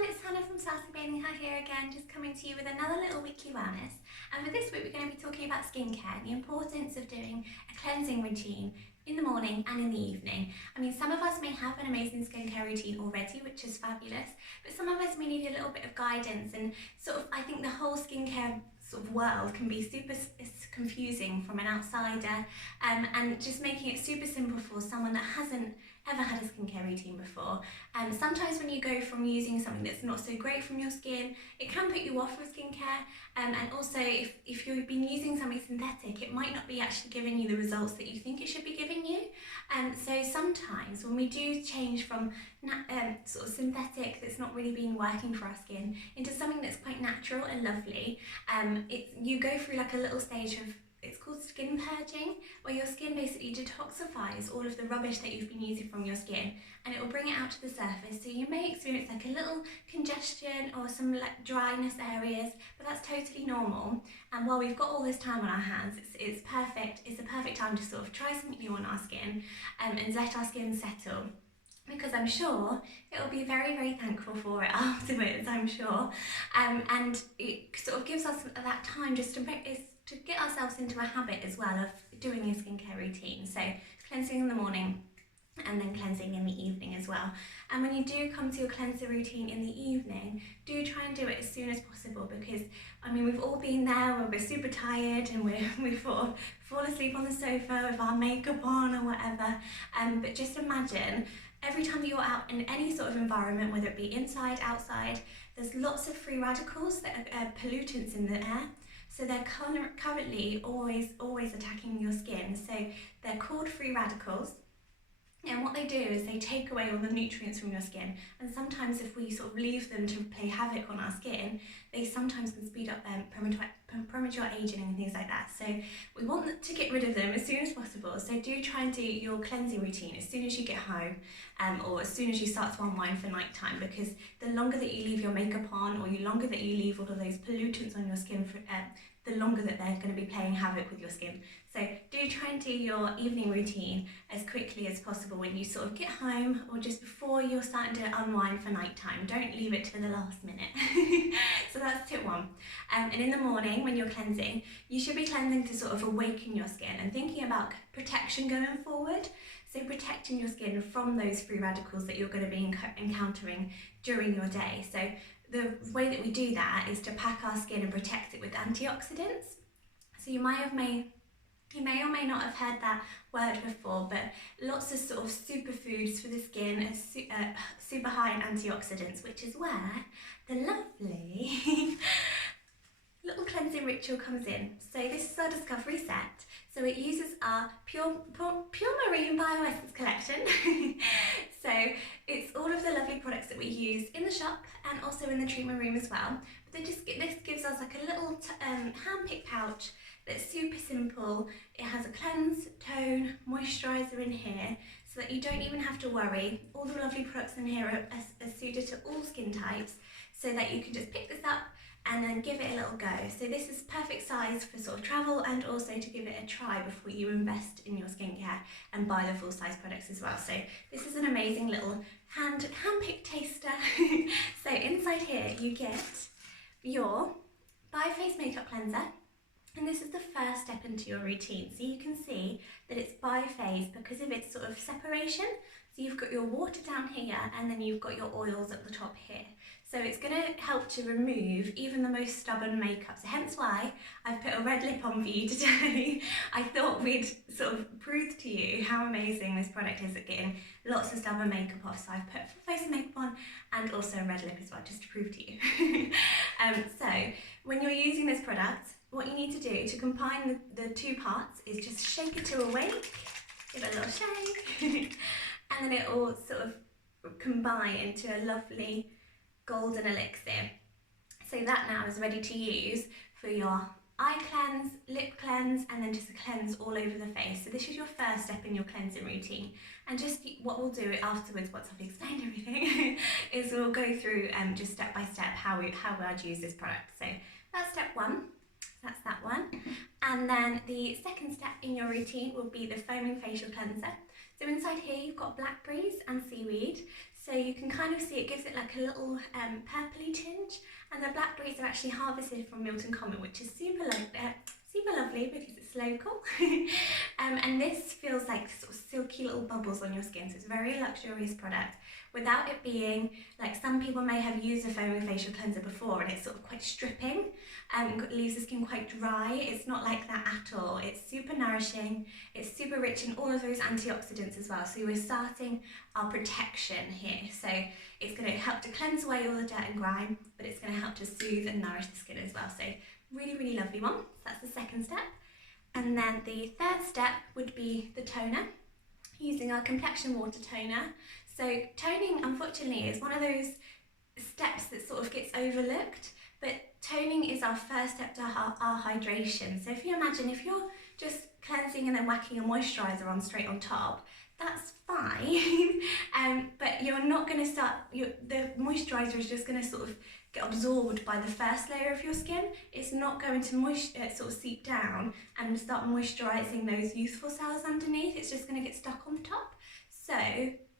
everyone, it's Hannah from Southsea Bathing Hut here again, just coming to you with another little weekly wellness. And for this week we're going to be talking about skincare and the importance of doing a cleansing routine in the morning and in the evening. I mean, some of us may have an amazing skincare routine already, which is fabulous, but some of us may need a little bit of guidance, and sort of I think the whole skincare sort of world can be super confusing from an outsider, and just making it super simple for someone that hasn't ever had a skincare routine before. Sometimes when you go from using something that's not so great from your skin, it can put you off with skincare, and also if you've been using something synthetic, it might not be actually giving you the results that you think it should be giving you. So sometimes when we do change from sort of synthetic that's not really been working for our skin into something that's quite natural and lovely, you go through like a little stage of, it's called skin purging, where your skin basically detoxifies all of the rubbish that you've been using from your skin, and it will bring it out to the surface. So you may experience like a little congestion or some like dryness areas, but that's totally normal. And while we've got all this time on our hands, it's perfect. It's a perfect time to sort of try something new on our skin, and let our skin settle, because I'm sure it'll be very, very thankful for it afterwards, I'm sure. And it sort of gives us that time just to get ourselves into a habit as well of doing a skincare routine. So cleansing in the morning and then cleansing in the evening as well. And when you do come to your cleanser routine in the evening, do try and do it as soon as possible, because I mean, we've all been there where we're super tired and we fall asleep on the sofa with our makeup on or whatever. But just imagine, every time that you're out in any sort of environment, whether it be inside, outside, there's lots of free radicals that are pollutants in the air. So they're currently always attacking your skin. So they're called free radicals. And what they do is they take away all the nutrients from your skin. And sometimes if we sort of leave them to play havoc on our skin, they sometimes can speed up premature aging and things like that. So we want to get rid of them as soon as possible. So do try and do your cleansing routine as soon as you get home, or as soon as you start to unwind for night time, because the longer that you leave your makeup on, or the longer that you leave all of those pollutants on your skin, the longer that they're going to be playing havoc with your skin. So do try and do your evening routine as quickly as possible when you sort of get home, or just before you're starting to unwind for night time. Don't leave it to the last minute. So that's tip one. And in the morning when you're cleansing, you should be cleansing to sort of awaken your skin and thinking about protection going forward. So protecting your skin from those free radicals that you're going to be encountering during your day. So the way that we do that is to pack our skin and protect it with antioxidants. So you may or may not have heard that word before, but lots of sort of superfoods for the skin are super high in antioxidants, which is where the lovely little cleansing ritual comes in. So this is our discovery set. So it uses our pure marine bioessence collection. So it's all of the lovely products that we use in the shop and also in the treatment room as well. But this gives us like a little hand-picked pouch that's super simple. It has a cleanse, tone, moisturiser in here, so that you don't even have to worry. All the lovely products in here are suited to all skin types, so that you can just pick this up and then give it a little go. So this is perfect size for sort of travel, and also to give it a try before you invest in your skincare and buy the full size products as well. So this is an amazing little hand-picked taster. So inside here you get your bi-phase makeup cleanser, and this is the first step into your routine. So you can see that it's bi-phase because of its sort of separation. So you've got your water down here, and then you've got your oils at the top here. So it's going to help to remove even the most stubborn makeup. So hence why I've put a red lip on for you today. I thought we'd sort of prove to you how amazing this product is at getting lots of stubborn makeup off. So I've put full face makeup on and also a red lip as well, just to prove to you. So when you're using this product, what you need to do to combine the two parts is just shake it to awake, give it a little shake, and then it all sort of combine into a lovely golden elixir. So that now is ready to use for your eye cleanse, lip cleanse, and then just a cleanse all over the face. So this is your first step in your cleansing routine. And just what we'll do afterwards, once I've explained everything, is we'll go through just step by step how I'd use this product. So that's step one. That's that one. And then the second step in your routine will be the foaming facial cleanser. So inside here you've got blackberries and seaweed. So you can kind of see it gives it like a little purpley tinge, and the blackberries are actually harvested from Milton Common, which is super lovely because it's local. And this feels like sort of silky little bubbles on your skin, so it's a very luxurious product without it being like some people may have used a foaming facial cleanser before and it's sort of quite stripping and leaves the skin quite dry. It's not like that at all. It's super nourishing, it's super rich in all of those antioxidants as well, so we're starting our protection here. So it's going to help to cleanse away all the dirt and grime, but it's going to help to soothe and nourish the skin as well. So really lovely one. So that's the second step. And then the third step would be the toner, using our Complexion water toner. So toning, unfortunately, is one of those steps that sort of gets overlooked, but toning is our first step to our hydration. So if you imagine, if you're just cleansing and then whacking a moisturiser on straight on top, that's fine, but you're not going to start, the moisturiser is just going to sort of get absorbed by the first layer of your skin. It's not going to sort of seep down and start moisturising those youthful cells underneath. It's just going to get stuck on the top. So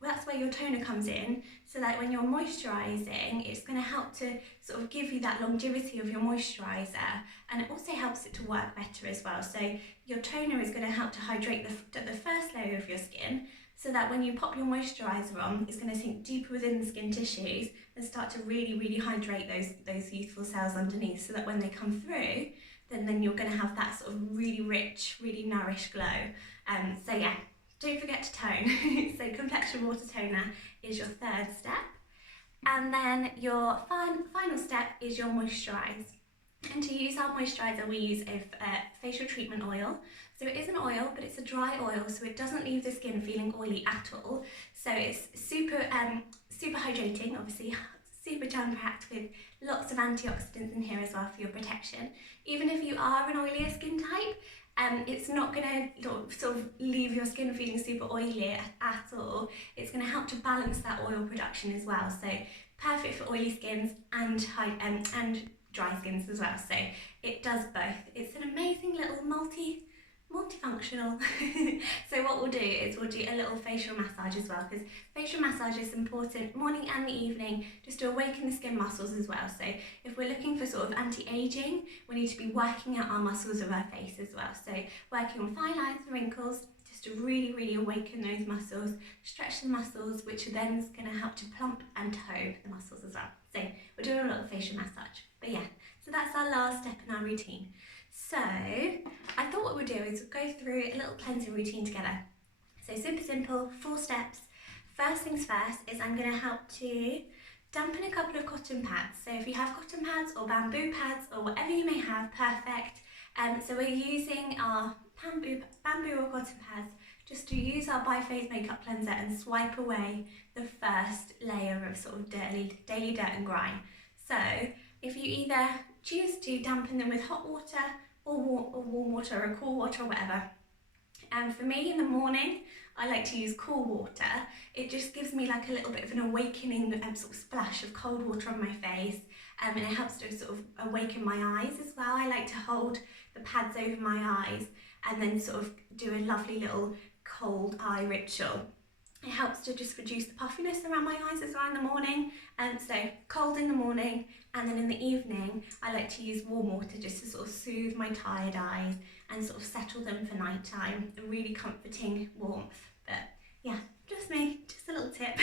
that's where your toner comes in, so that when you're moisturising, it's going to help to sort of give you that longevity of your moisturiser, and it also helps it to work better as well. So your toner is going to help to hydrate the first layer of your skin, so that when you pop your moisturiser on, it's going to sink deeper within the skin tissues and start to really hydrate those youthful cells underneath, so that when they come through, then you're going to have that sort of really rich, really nourished glow. So yeah, don't forget to tone. So Complexion water toner is your third step. And then your final step is your moisturise. And to use our moisturiser, we use a facial treatment oil. So it is an oil, but it's a dry oil, so it doesn't leave the skin feeling oily at all. So it's super hydrating, obviously, super jam-packed with lots of antioxidants in here as well for your protection. Even if you are an oilier skin type, it's not going to sort of leave your skin feeling super oily at all. It's going to help to balance that oil production as well. So perfect for oily skins and dry skins as well. So it does both. It's an amazing little multifunctional. So what we'll do is we'll do a little facial massage as well, because facial massage is important morning and the evening, just to awaken the skin muscles as well. So if we're looking for sort of anti-aging, we need to be working out our muscles of our face as well. So working on fine lines and wrinkles, just to really awaken those muscles, stretch the muscles, which then is going to help to plump and tone the muscles as well. So we're doing a little facial massage. But yeah, so that's our last step in our routine. So I thought what we'd do is go through a little cleansing routine together. So super simple, 4 steps. First things first is I'm going to help to dampen a couple of cotton pads. So if you have cotton pads or bamboo pads or whatever you may have, perfect. So we're using our bamboo or cotton pads just to use our Bi-Phase makeup cleanser and swipe away the first layer of sort of daily dirt and grime. So if you either choose to dampen them with hot water or warm water or cool water or whatever. And for me in the morning, I like to use cool water. It just gives me like a little bit of an awakening sort of splash of cold water on my face, and it helps to sort of awaken my eyes as well. I like to hold the pads over my eyes and then sort of do a lovely little cold eye ritual. It helps to just reduce the puffiness around my eyes as well in the morning. And so cold in the morning, and then in the evening I like to use warm water just to sort of soothe my tired eyes and sort of settle them for night time. A really comforting warmth. But yeah, just me, just a little tip.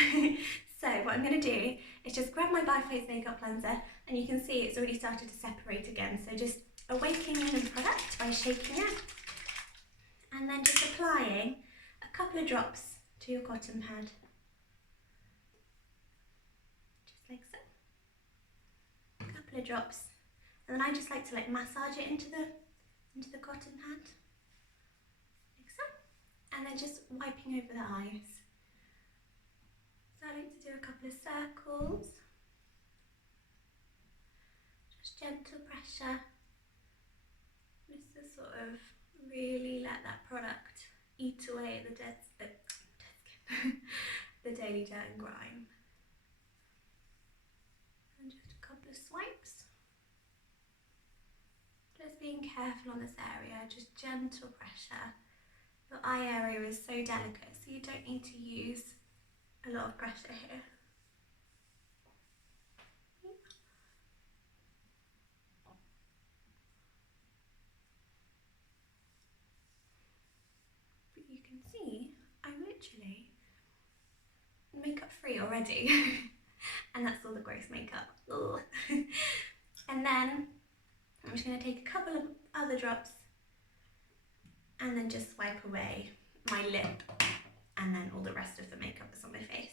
So what I'm going to do is just grab my Bi-Phase makeup cleanser, and you can see it's already started to separate again. So just awakening the product by shaking it, and then just applying a couple of drops to your cotton pad, just like so. A couple of drops, and then I just like to like massage it into the cotton pad, like so, and then just wiping over the eyes. So I like to do a couple of circles, just gentle pressure, just to sort of really let that product eat away at the dead skin. The daily dirt and grime. And just a couple of swipes. Just being careful on this area, just gentle pressure. The eye area is so delicate, so you don't need to use a lot of pressure here. 3 already. And that's all the gross makeup. Ugh. And then I'm just going to take a couple of other drops and then just wipe away my lip and then all the rest of the makeup that's on my face.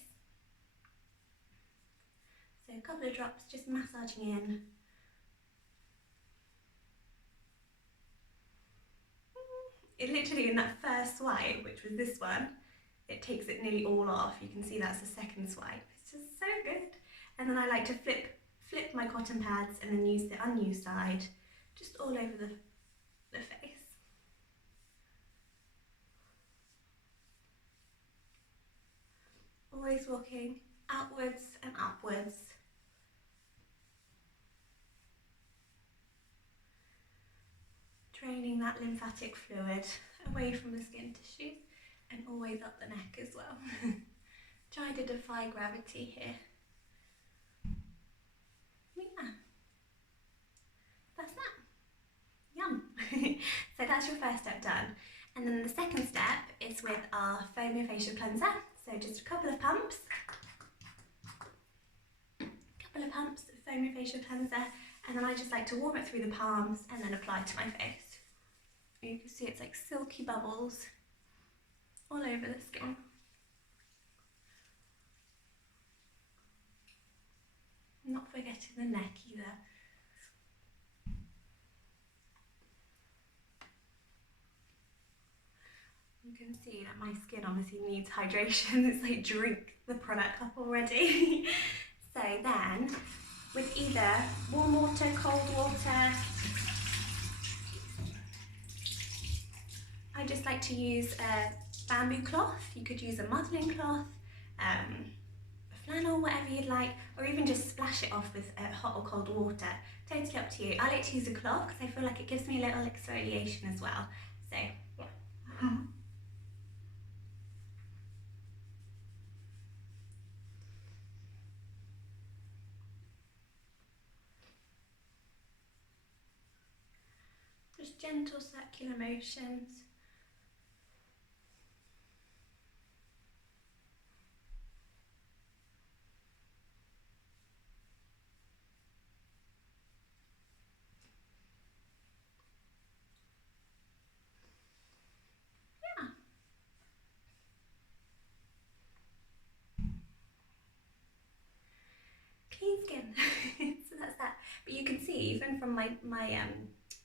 So a couple of drops, just massaging in. It literally, in that first swipe, which was this one, it takes it nearly all off. You can see that's the second swipe. It's just so good. And then I like to flip my cotton pads and then use the unused side just all over the face. Always walking outwards and upwards. Draining that lymphatic fluid away from the skin tissues and always up the neck as well. Try to defy gravity here. Yeah, that's that. Yum. So that's your first step done. And then the second step is with our foam facial cleanser. So just a couple of pumps. Of foam facial cleanser, and then I just like to warm it through the palms and then apply it to my face. You can see it's like silky bubbles all over the skin. Not forgetting the neck either. You can see that my skin obviously needs hydration. It's like drink the product up already. So then, with either warm water, cold water, I just like to use a bamboo cloth. You could use a muslin cloth, a flannel, whatever you'd like, or even just splash it off with hot or cold water. Totally up to you. I like to use a cloth because I feel like it gives me a little exfoliation as well. So, yeah. Just gentle circular motions. Yeah. Clean skin. So that's that. But you can see, even from my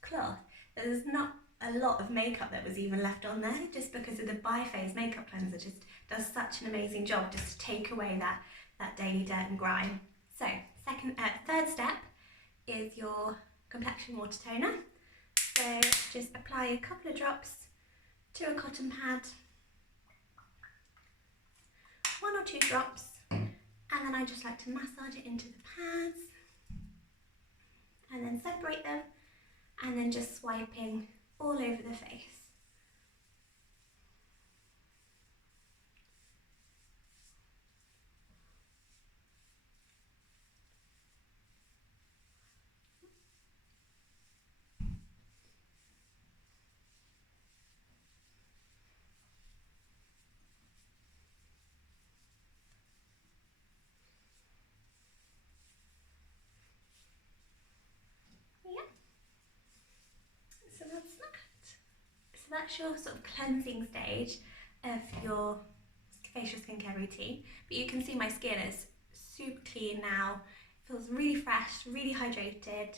cloth, there's not a lot of makeup that was even left on there, just because of the Bi-Phase makeup cleanser just does such an amazing job just to take away that daily dirt and grime. So third step is your Complexion water toner. So just apply a couple of drops to a cotton pad, 1 or 2 drops, and then I just like to massage it into the pads and then separate them, and then just swiping all over the face. Yeah. So that's that. So that's your sort of cleansing stage of your facial skincare routine. But you can see my skin is super clean now. It feels really fresh, really hydrated.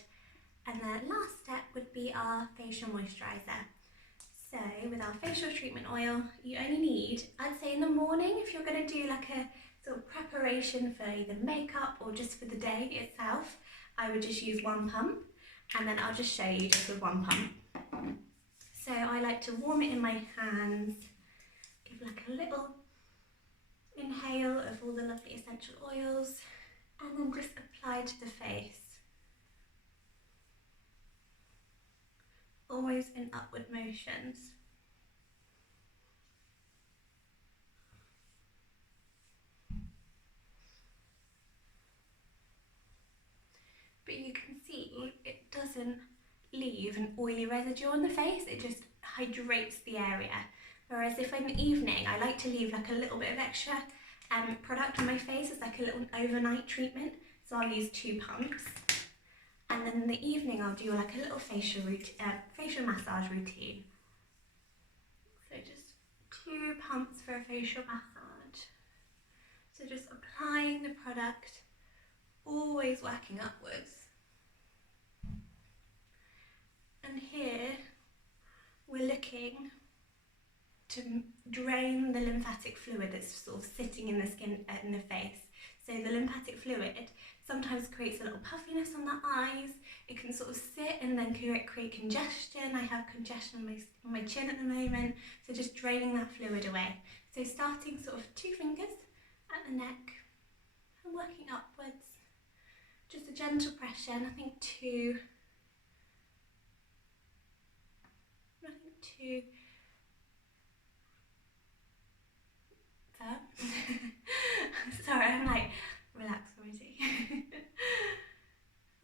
And the last step would be our facial moisturiser. So with our facial treatment oil, you only need, I'd say in the morning, if you're going to do like a sort of preparation for either makeup or just for the day itself, I would just use 1 pump, and then I'll just show you just with 1 pump. So I like to warm it in my hands, give like a little inhale of all the lovely essential oils, and then just apply to the face. Always in upward motions. But you can see it doesn't leave an oily residue on the face, it just hydrates the area. Whereas if in the evening, I like to leave like a little bit of extra product on my face as like a little overnight treatment. So I'll use 2 pumps. And then in the evening I'll do like a little facial massage routine. So just 2 pumps for a facial massage. So just applying the product, always working upwards. And here we're looking to drain the lymphatic fluid that's sort of sitting in the skin, in the face. So the lymphatic fluid sometimes creates a little puffiness on the eyes. It can sort of sit and then create congestion. I have congestion on my chin at the moment, so just draining that fluid away. So starting sort of 2 fingers at the neck and working upwards. Just a gentle pressure, nothing too sorry, I'm like, relax already.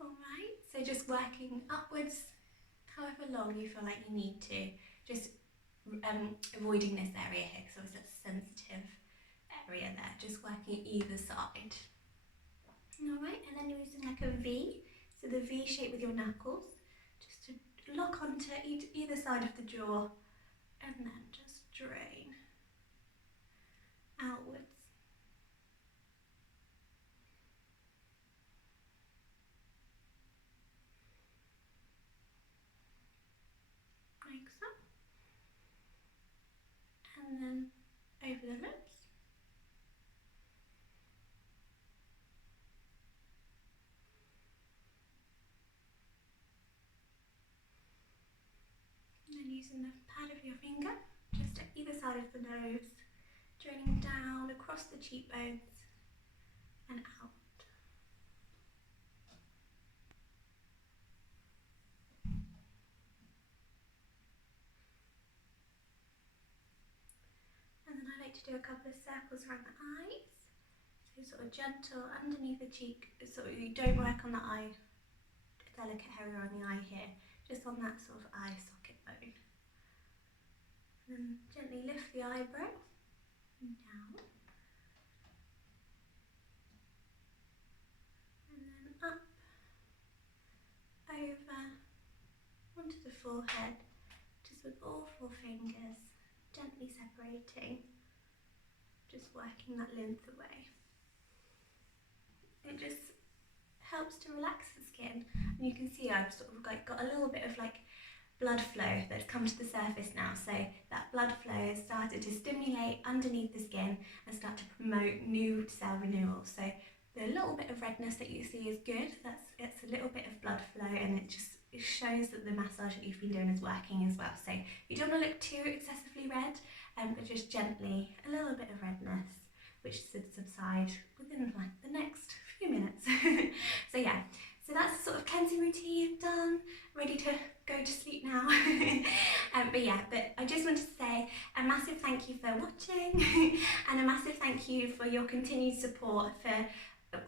Alright, so just working upwards, however long you feel like you need to. Just avoiding this area here, because obviously that's a sensitive area there. Just working either side. Alright, and then you're using like a V, so the V shape with your knuckles, just to lock onto either side of the jaw, and then just drain outwards. Like so. And then over the lips. And then using the pad of your finger, just at either side of the nose, draining down across the cheekbones and out. And then I like to do a couple of circles around the eyes, so sort of gentle underneath the cheek, so you don't work on the eye, delicate area on the eye here, just on that sort of eye socket bone. And then gently lift the eyebrow and down. And then up, over, onto the forehead, just with all 4 fingers, gently separating, just working that lymph away. It just helps to relax the skin, and you can see I've sort of like got a little bit of like blood flow that's come to the surface now, so that blood flow has started to stimulate underneath the skin and start to promote new cell renewal. So the little bit of redness that you see is good. It's a little bit of blood flow, and it shows that the massage that you've been doing is working as well. So you don't want to look too excessively red, but just gently a little bit of redness, which should subside within like the next few minutes. So yeah, so that's the sort of cleansing routine done, ready to go to sleep now. but I just wanted to say a massive thank you for watching and a massive thank you for your continued support, for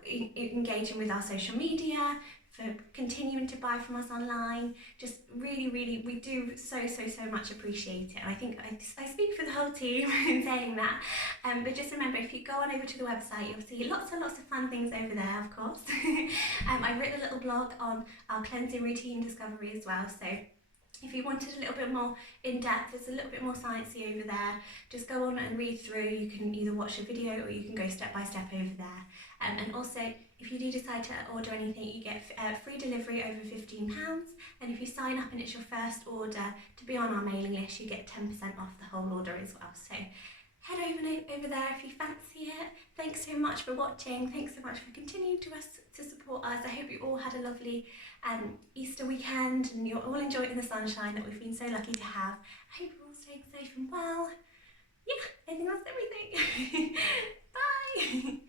engaging with our social media, for continuing to buy from us online. Just really, we do so much appreciate it. And I think I speak for the whole team in saying that. But just remember, if you go on over to the website, you'll see lots of fun things over there, of course. I've written a little blog on our cleansing routine discovery as well, so if you wanted a little bit more in-depth, it's a little bit more sciencey over there. Just go on and read through. You can either watch a video or you can go step by step over there. And also, if you do decide to order anything, you get free delivery over £15. And if you sign up and it's your first order to be on our mailing list, you get 10% off the whole order as well. So head over there if you fancy it. Thanks so much for watching. Thanks so much for continuing to support us. I hope you all had a lovely Easter weekend and you're all enjoying the sunshine that we've been so lucky to have. I hope you're all staying safe and well. Yeah, I think that's everything. Bye.